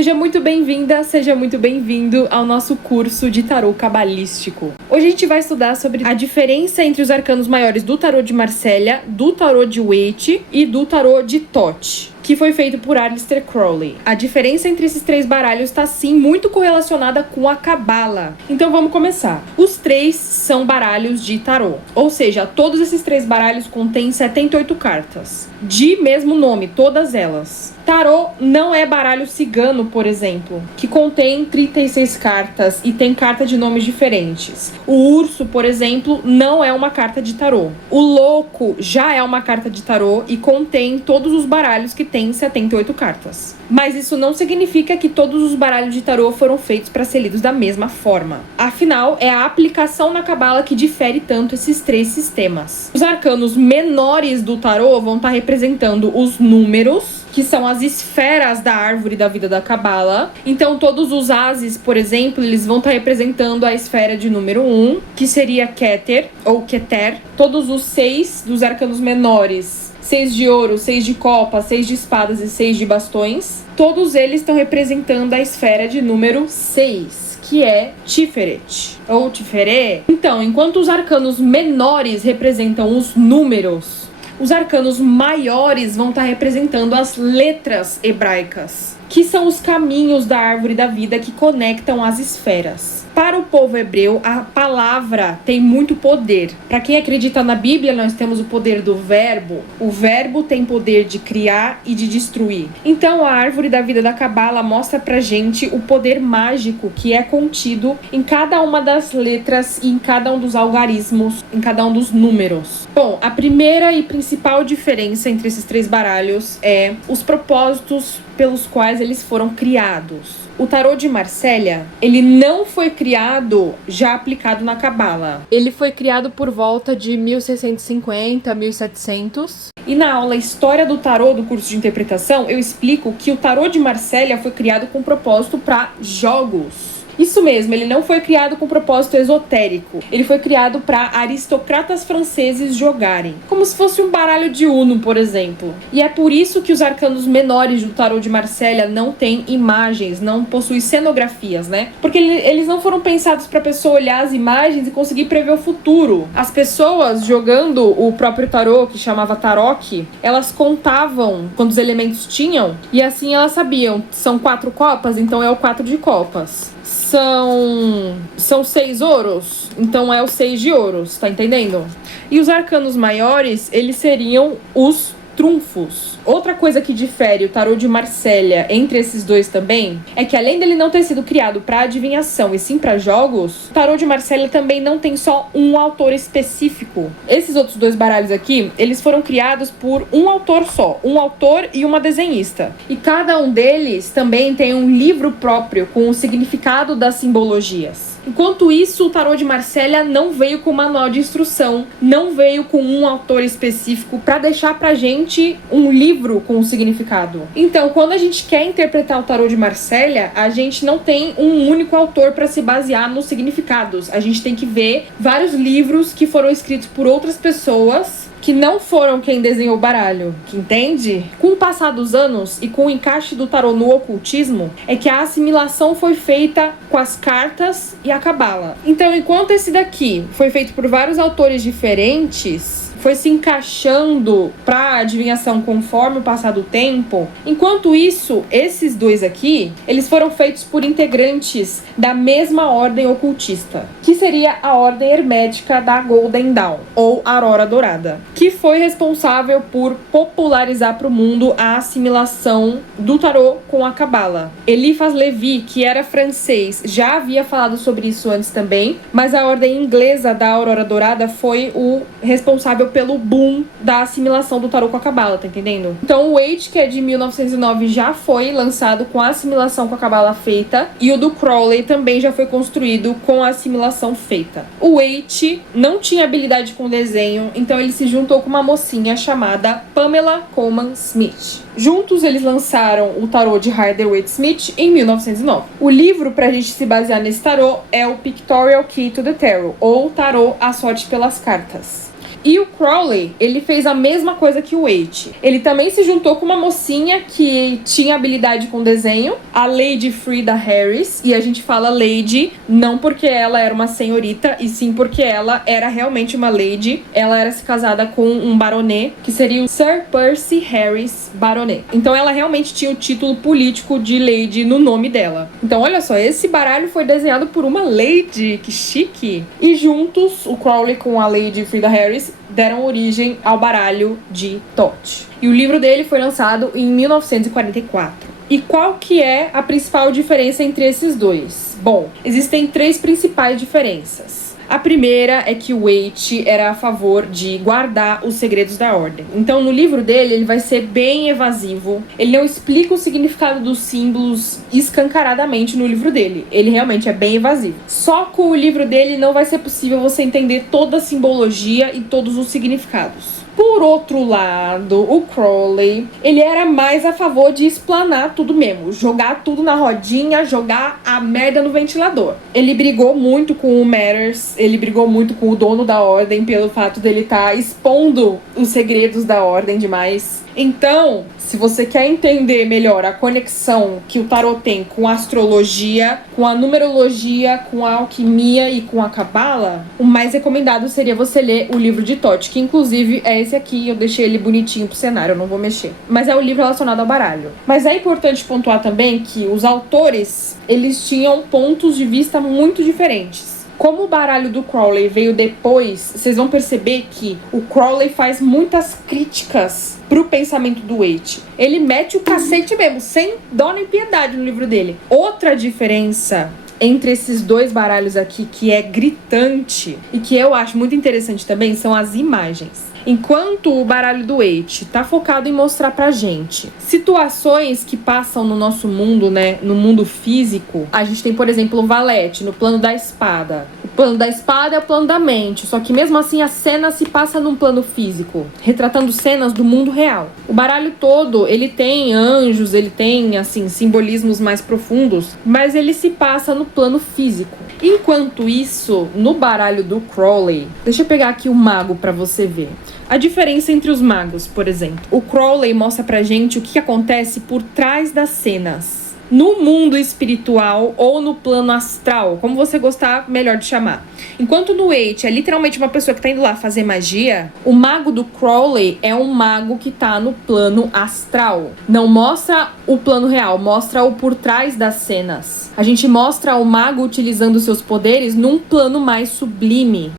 Seja muito bem-vinda, seja muito bem-vindo ao nosso curso de tarô cabalístico. Hoje a gente vai estudar sobre a diferença entre os arcanos maiores do tarô de Marselha, do tarô de Waite e do tarô de Thoth, que foi feito por Aleister Crowley. A diferença entre esses três baralhos está sim muito correlacionada com a Cabala. Então vamos começar. Os três são baralhos de tarô, ou seja, todos esses três baralhos contêm 78 cartas, de mesmo nome, todas elas. Tarô não é baralho cigano, por exemplo, que contém 36 cartas e tem carta de nomes diferentes. O urso, por exemplo, não é uma carta de tarô. O louco já é uma carta de tarô e contém todos os baralhos que têm 78 cartas. Mas isso não significa que todos os baralhos de tarô foram feitos para ser lidos da mesma forma. Afinal, é a aplicação na Cabala que difere tanto esses três sistemas. Os arcanos menores do tarô vão estar representando os números, que são as esferas da árvore da vida da Cabala. Então, todos os ases, por exemplo, eles vão estar representando a esfera de número 1, que seria Keter, ou Keter. Todos os 6 dos arcanos menores, 6 de ouro, 6 de copa, 6 de espadas e 6 de bastões, todos eles estão representando a esfera de número 6, que é Tiferet, ou Tiferet. Então, enquanto os arcanos menores representam os números, os arcanos maiores vão estar representando as letras hebraicas, que são os caminhos da árvore da vida que conectam as esferas. Para o povo hebreu, a palavra tem muito poder. Para quem acredita na Bíblia, nós temos o poder do verbo. O verbo tem poder de criar e de destruir. Então, a árvore da vida da Cabala mostra pra gente o poder mágico que é contido em cada uma das letras e em cada um dos algarismos, em cada um dos números. Bom, a primeira e principal diferença entre esses três baralhos é os propósitos pelos quais eles foram criados. O tarô de Marselha, ele não foi criado já aplicado na Cabala. Ele foi criado por volta de 1650, 1700. E na aula História do Tarô do curso de interpretação, eu explico que o tarô de Marselha foi criado com propósito para jogos. Isso mesmo, ele não foi criado com propósito esotérico. Ele foi criado para aristocratas franceses jogarem, como se fosse um baralho de Uno, por exemplo. E é por isso que os arcanos menores do tarô de Marselha não têm imagens, não possuem cenografias, né? Porque eles não foram pensados para a pessoa olhar as imagens e conseguir prever o futuro. As pessoas jogando o próprio tarô, que chamava Tarok, elas contavam quantos elementos tinham e assim elas sabiam, são 4 copas, então é o 4 de copas. São 6 ouros, então é o 6 de ouros, tá entendendo? E os arcanos maiores, eles seriam os trunfos. Outra coisa que difere o tarô de Marselha entre esses dois também é que, além dele não ter sido criado para adivinhação e sim para jogos, o tarô de Marselha também não tem só um autor específico. Esses outros dois baralhos aqui, eles foram criados por um autor só, um autor e uma desenhista. E cada um deles também tem um livro próprio com o significado das simbologias. Enquanto isso, o tarô de Marselha não veio com manual de instrução, não veio com um autor específico para deixar pra gente um livro com o significado. Então, quando a gente quer interpretar o tarô de Marselha, a gente não tem um único autor para se basear nos significados. A gente tem que ver vários livros que foram escritos por outras pessoas que não foram quem desenhou o baralho, que entende? Com o passar dos anos e com o encaixe do tarô no ocultismo, é que a assimilação foi feita com as cartas e a Cabala. Então, enquanto esse daqui foi feito por vários autores diferentes, foi se encaixando para adivinhação conforme o passar do tempo. Enquanto isso, esses dois aqui, eles foram feitos por integrantes da mesma ordem ocultista, que seria a ordem hermética da Golden Dawn, ou Aurora Dourada, que foi responsável por popularizar para o mundo a assimilação do tarô com a Cabala. Eliphas Levi, que era francês, já havia falado sobre isso antes também, mas a ordem inglesa da Aurora Dourada foi o responsável pelo boom da assimilação do tarô com a Cabala, tá entendendo? Então o Waite, que é de 1909, já foi lançado com a assimilação com a Cabala feita, e o do Crowley também já foi construído com a assimilação feita. O Waite não tinha habilidade com desenho, então ele se juntou com uma mocinha chamada Pamela Colman Smith. Juntos eles lançaram o tarô de Rider-Waite-Smith em 1909. O livro pra gente se basear nesse tarô é o Pictorial Key to the Tarot, ou Tarô, a Sorte pelas Cartas. E o Crowley, ele fez a mesma coisa que o Waite. Ele também se juntou com uma mocinha que tinha habilidade com desenho, a Lady Frida Harris, e a gente fala Lady não porque ela era uma senhorita, e sim porque ela era realmente uma lady. Ela era se casada com um baronet, que seria o Sir Percy Harris Baronet. Então ela realmente tinha o título político de lady no nome dela. Então olha só, esse baralho foi desenhado por uma lady, que chique. E juntos, o Crowley com a Lady Frida Harris deram origem ao baralho de Thoth. E o livro dele foi lançado em 1944. E qual que é a principal diferença entre esses dois? Bom, existem 3 principais diferenças. A primeira é que o Waite era a favor de guardar os segredos da ordem. Então, no livro dele, ele vai ser bem evasivo. Ele não explica o significado dos símbolos escancaradamente no livro dele. Ele realmente é bem evasivo. Só com o livro dele não vai ser possível você entender toda a simbologia e todos os significados. Por outro lado, o Crowley, ele era mais a favor de explanar tudo mesmo, jogar tudo na rodinha, jogar a merda no ventilador. Ele brigou muito com o Matters, ele brigou muito com o dono da ordem pelo fato dele estar expondo os segredos da ordem demais. Então, se você quer entender melhor a conexão que o tarot tem com a astrologia, com a numerologia, com a alquimia e com a cabala, o mais recomendado seria você ler o livro de Thoth, que inclusive é esse aqui, eu deixei ele bonitinho pro cenário, eu não vou mexer. Mas é o livro relacionado ao baralho. Mas é importante pontuar também que os autores, eles tinham pontos de vista muito diferentes. Como o baralho do Crowley veio depois, vocês vão perceber que o Crowley faz muitas críticas pro pensamento do Waite. Ele mete o cacete mesmo, sem dó nem piedade no livro dele. Outra diferença entre esses dois baralhos aqui, que é gritante e que eu acho muito interessante também, são as imagens. Enquanto o baralho do Waite tá focado em mostrar pra gente situações que passam no nosso mundo, né, no mundo físico, a gente tem, por exemplo, o valete no plano da espada. O plano da espada é o plano da mente, só que mesmo assim a cena se passa num plano físico, retratando cenas do mundo real. O baralho todo, ele tem anjos, ele tem, assim, simbolismos mais profundos, mas ele se passa no plano físico. Enquanto isso, no baralho do Crowley, deixa eu pegar aqui o mago pra você ver. A diferença entre os magos, por exemplo. O Crowley mostra pra gente o que acontece por trás das cenas. No mundo espiritual ou no plano astral, como você gostar melhor de chamar. Enquanto no Waite é literalmente uma pessoa que tá indo lá fazer magia, o mago do Crowley é um mago que tá no plano astral. Não mostra o plano real, mostra o por trás das cenas. A gente mostra o mago utilizando seus poderes num plano mais sublime.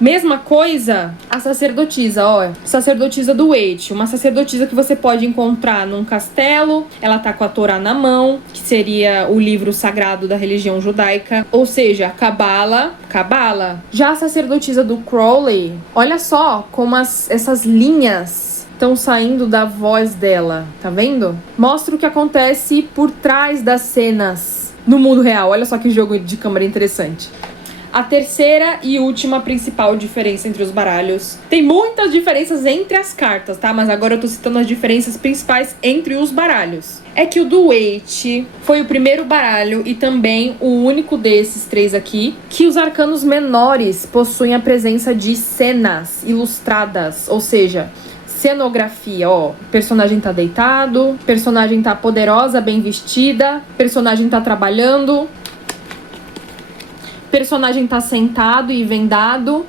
Mesma coisa, a sacerdotisa, ó. Sacerdotisa do Waite. Uma sacerdotisa que você pode encontrar num castelo. Ela tá com a Torá na mão, que seria o livro sagrado da religião judaica. Ou seja, Cabala. Já a sacerdotisa do Crowley, olha só como essas linhas estão saindo da voz dela. Tá vendo? Mostra o que acontece por trás das cenas no mundo real. Olha só que jogo de câmera interessante. A terceira e última principal diferença entre os baralhos. Tem muitas diferenças entre as cartas, tá? Mas agora eu tô citando as diferenças principais entre os baralhos. É que o do Waite foi o primeiro baralho e também o único desses 3 aqui que os arcanos menores possuem a presença de cenas ilustradas, ou seja, cenografia, ó. O personagem tá deitado, personagem tá poderosa, bem vestida, personagem tá trabalhando, personagem tá sentado e vendado,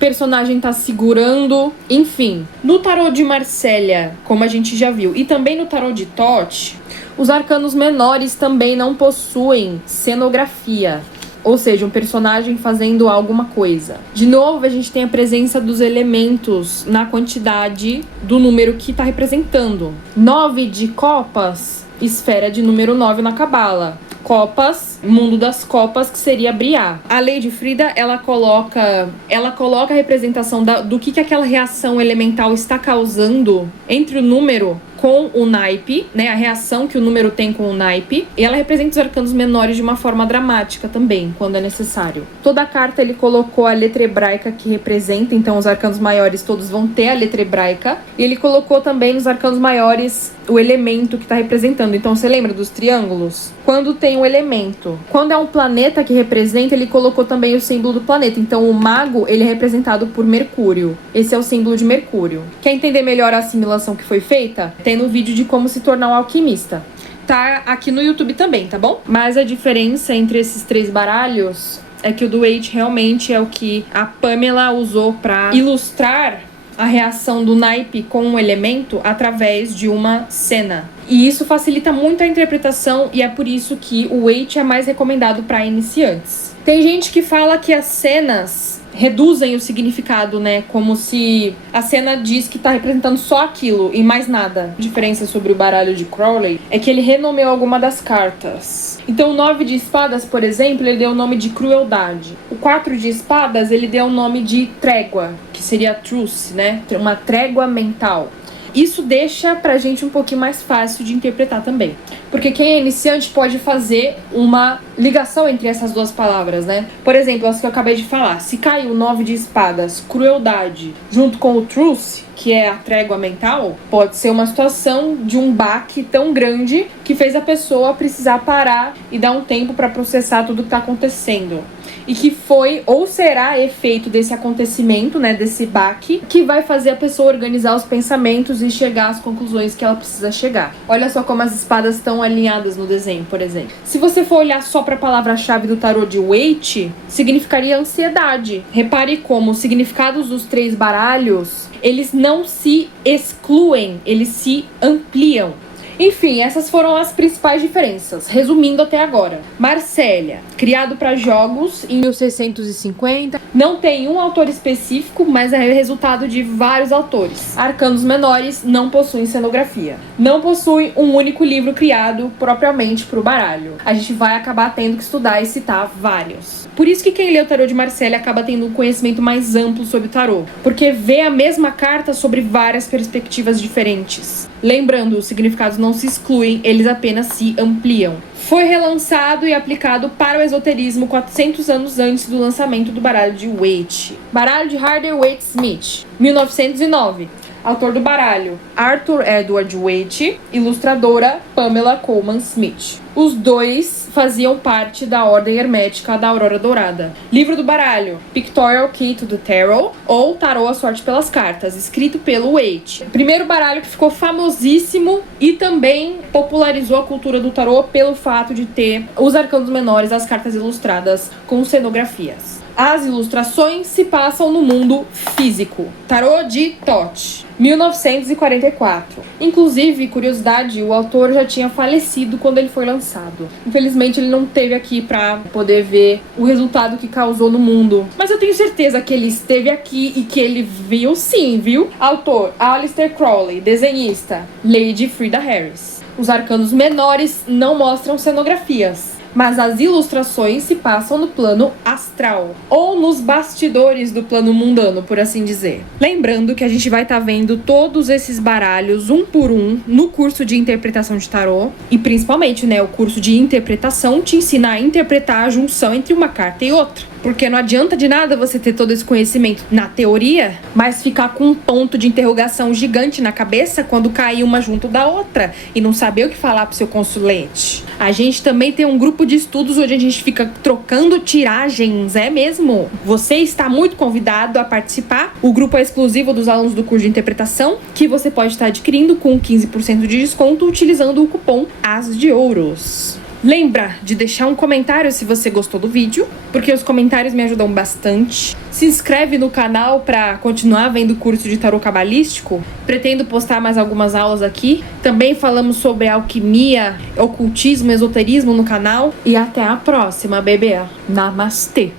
personagem tá segurando, enfim. No tarô de Marsella, como a gente já viu, e também no tarô de Thoth, os arcanos menores também não possuem cenografia, ou seja, um personagem fazendo alguma coisa. De novo, a gente tem a presença dos elementos na quantidade do número que tá representando. 9 de copas, esfera de número 9 na cabala. Copas, mundo das copas, que seria Briar. A Lady Frida, ela coloca a representação do que aquela reação elemental está causando entre o número com o naipe, né? A reação que o número tem com o naipe. E ela representa os arcanos menores de uma forma dramática também, quando é necessário. Toda a carta ele colocou a letra hebraica que representa, então os arcanos maiores todos vão ter a letra hebraica. E ele colocou também nos arcanos maiores o elemento que está representando. Então você lembra dos triângulos? Quando tem um elemento. Quando é um planeta que representa, ele colocou também o símbolo do planeta. Então o mago, ele é representado por Mercúrio. Esse é o símbolo de Mercúrio. Quer entender melhor a assimilação que foi feita? Tem no vídeo de como se tornar um alquimista. Tá aqui no YouTube também, tá bom? Mas a diferença entre esses 3 baralhos é que o do Waite realmente é o que a Pamela usou para ilustrar a reação do naipe com um elemento através de uma cena. E isso facilita muito a interpretação e é por isso que o Waite é mais recomendado para iniciantes. Tem gente que fala que as cenas reduzem o significado, né? Como se a cena diz que tá representando só aquilo e mais nada. A diferença sobre o baralho de Crowley é que ele renomeou alguma das cartas. Então o 9 de espadas, por exemplo, ele deu o nome de crueldade. O 4 de espadas, ele deu o nome de trégua, que seria truce, né? Uma trégua mental. Isso deixa pra gente um pouquinho mais fácil de interpretar também. Porque quem é iniciante pode fazer uma ligação entre essas duas palavras, né? Por exemplo, as que eu acabei de falar. Se cai o 9 de espadas, crueldade, junto com o truce, que é a trégua mental, pode ser uma situação de um baque tão grande que fez a pessoa precisar parar e dar um tempo para processar tudo que tá acontecendo. E que foi ou será efeito desse acontecimento, né, desse baque, que vai fazer a pessoa organizar os pensamentos e chegar às conclusões que ela precisa chegar. Olha só como as espadas estão alinhadas no desenho, por exemplo. Se você for olhar só para a palavra-chave do tarô de Waite, significaria ansiedade. Repare como os significados dos 3 baralhos, eles não se excluem, eles se ampliam. Enfim, essas foram as principais diferenças. Resumindo até agora. Marsella, criado para jogos em 1650. Não tem um autor específico, mas é resultado de vários autores. Arcanos menores não possuem cenografia. Não possui um único livro criado propriamente para o baralho. A gente vai acabar tendo que estudar e citar vários. Por isso que quem lê o tarô de Marsella acaba tendo um conhecimento mais amplo sobre o tarô. Porque vê a mesma carta sobre várias perspectivas diferentes. Lembrando, os significados não se excluem, eles apenas se ampliam. Foi relançado e aplicado para o esoterismo 400 anos antes do lançamento do baralho de Waite. Baralho de Rider-Waite-Smith, 1909. Autor do baralho, Arthur Edward Waite, ilustradora, Pamela Colman Smith. Os dois faziam parte da Ordem Hermética da Aurora Dourada. Livro do baralho, Pictorial Key to the Tarot, ou Tarô a Sorte pelas Cartas, escrito pelo Waite. Primeiro baralho que ficou famosíssimo e também popularizou a cultura do tarô pelo fato de ter os arcanos menores, as cartas ilustradas com cenografias. As ilustrações se passam no mundo físico. Tarô de Thoth, 1944. Inclusive, curiosidade, o autor já tinha falecido quando ele foi lançado. Infelizmente, ele não esteve aqui para poder ver o resultado que causou no mundo. Mas eu tenho certeza que ele esteve aqui e que ele viu sim, viu? Autor, Aleister Crowley. Desenhista, Lady Frida Harris. Os arcanos menores não mostram cenografias, mas as ilustrações se passam no plano astral, ou nos bastidores do plano mundano, por assim dizer. Lembrando que a gente vai estar vendo todos esses baralhos, um por um, no curso de interpretação de tarô, e principalmente, né, o curso de interpretação te ensina a interpretar a junção entre uma carta e outra. Porque não adianta de nada você ter todo esse conhecimento na teoria, mas ficar com um ponto de interrogação gigante na cabeça quando cair uma junto da outra e não saber o que falar pro seu consulente. A gente também tem um grupo de estudos onde a gente fica trocando tiragens, é mesmo? Você está muito convidado a participar. O grupo é exclusivo dos alunos do curso de interpretação, que você pode estar adquirindo com 15% de desconto utilizando o cupom As de Ouros. Lembra de deixar um comentário se você gostou do vídeo, porque os comentários me ajudam bastante. Se inscreve no canal para continuar vendo o curso de tarô cabalístico. Pretendo postar mais algumas aulas aqui. Também falamos sobre alquimia, ocultismo, esoterismo no canal. E até a próxima, bebê. Namastê!